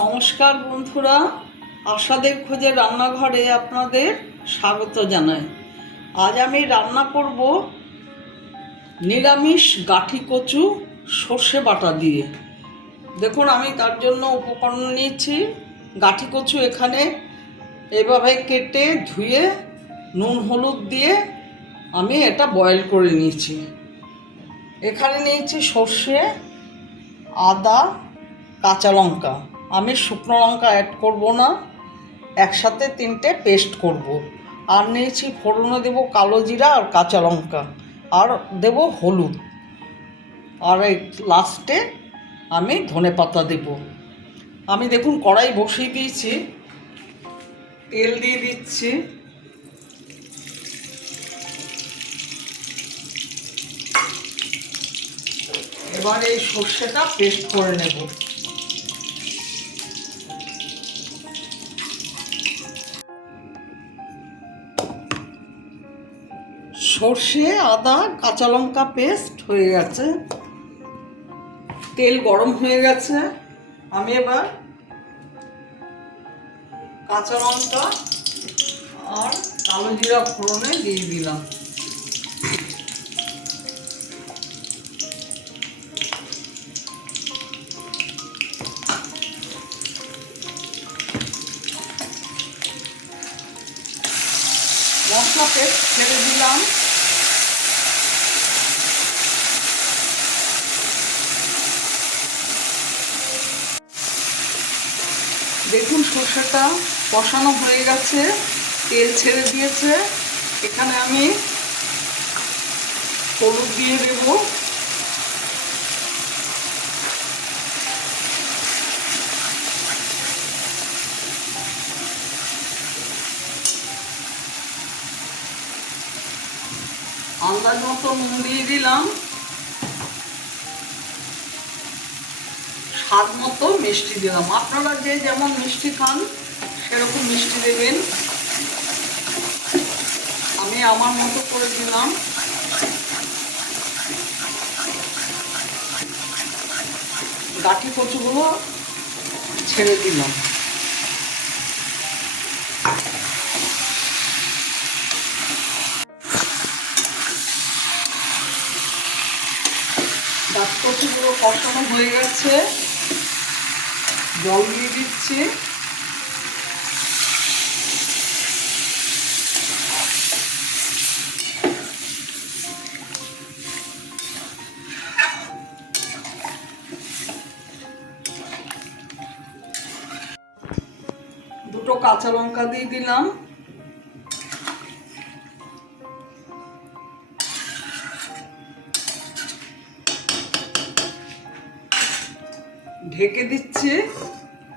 নমস্কার বন্ধুরা, আশাদের খোঁজে রান্নাঘরে আপনাদের স্বাগত জানাই। আজ আমি রান্না করব নিরামিষ গাঠি কচু সর্ষে বাটা দিয়ে। দেখুন, আমি তার জন্য উপকরণ নিয়েছি, গাঠি কচু এখানে এভাবে কেটে ধুয়ে নুন, হলুদ দিয়ে আমি এটা বয়েল করে নিয়েছি। এখানে নিয়েছি সর্ষে, আদা, কাঁচা লঙ্কা। আমি শুকনো লঙ্কা অ্যাড করব না, একসাথে তিনটে পেস্ট করব। আর নিয়েছি ফোড়নে দেব কালো জিরা আর কাঁচা লঙ্কা, আর দেব হলুদ। আর এই লাস্টে আমি ধনে পাতা দেব। আমি দেখুন কড়াই বসিয়ে দিয়েছি, তেল দিয়ে দিচ্ছি। এবার এই সর্ষেটা পেস্ট করে নেব। সর্ষে, আদা, কাঁচা লঙ্কা পেস্ট হয়ে গেছে। তেল গরম হয়ে গেছে। আমি এবার কাঁচা লঙ্কা আর কালো জিরা ফোড়নে দিয়ে দিলাম। মশলা পেস্ট ছেড়ে দিলাম। দেখুন সর্ষেটা কষানো হয়ে গেছে, তেল ছেড়ে দিয়েছে। এখানে আমি হলুদ দিয়ে দেব। আন্দাজ মতো নুন দিয়ে দিলাম। স্বাদ মতো মিষ্টি দিলাম। আপনারা যে যেমন মিষ্টি খান, সেরকম মিষ্টি দেবেন। আমি আমার মতো করে দিলাম। গাঠি কচুগুলো ছেড়ে দিলাম। গাছ কচুগুলো কষানো হয়ে গেছে? জল দিয়ে দিচ্ছি। দুটো কাঁচা লঙ্কা দিয়ে দিলাম। ঢেকে দিচ্ছি।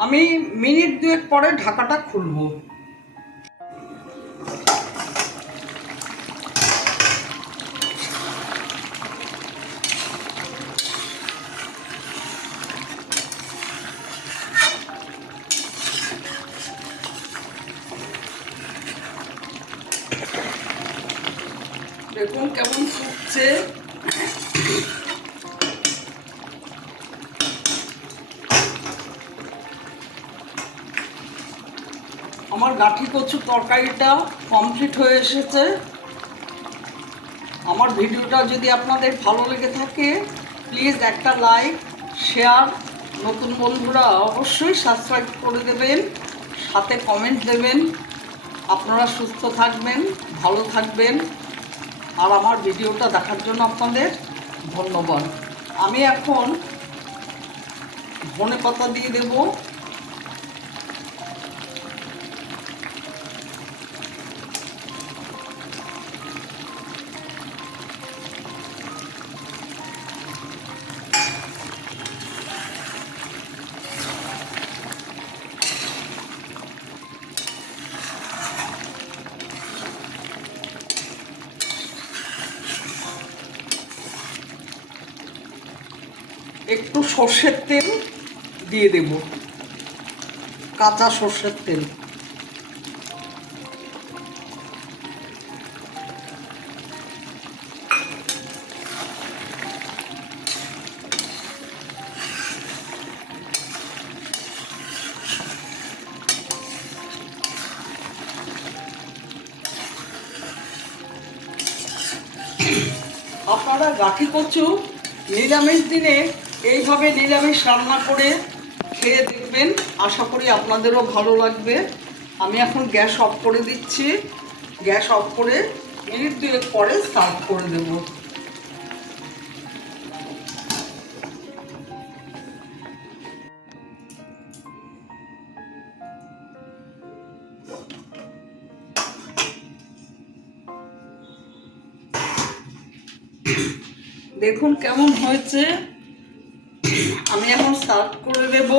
আমি মিনিট দুয়েক পরে ঢাকাটা খুলবো। দেখুন কেমন ফুটছে। গাঠি কচু তরকারিটা কমপ্লিট হয়ে এসেছে। আমার ভিডিওটা যদি আপনাদের ভালো লেগে থাকে প্লিজ একটা লাইক শেয়ার নতুন বন্ধুরা অবশ্যই সাবস্ক্রাইব করে দেবেন, সাথে কমেন্ট দেবেন। আপনারা সুস্থ থাকবেন, ভালো থাকবেন। আর আমার ভিডিওটা দেখার জন্য আপনাদের ধন্যবাদ। আমি এখন ধনে পাতা দিয়ে দেবো। একটু সর্ষের তেল দিয়ে দেব। কাঁচা সর্ষের তেল। আপনারা গাঠি কচু নিরামিষ দিনে এইভাবে নিরামিষ রান্না করে খেয়ে দেখবেন। আশা করি আপনাদেরও ভালো লাগবে। আমি এখন গ্যাস অফ করে দিচ্ছি। গ্যাস অফ করে মিনিট দুয়েক পরে সার্ভ করে দেবো। দেখুন কেমন হয়েছে। আমি এখন সার্ভ করে দেব।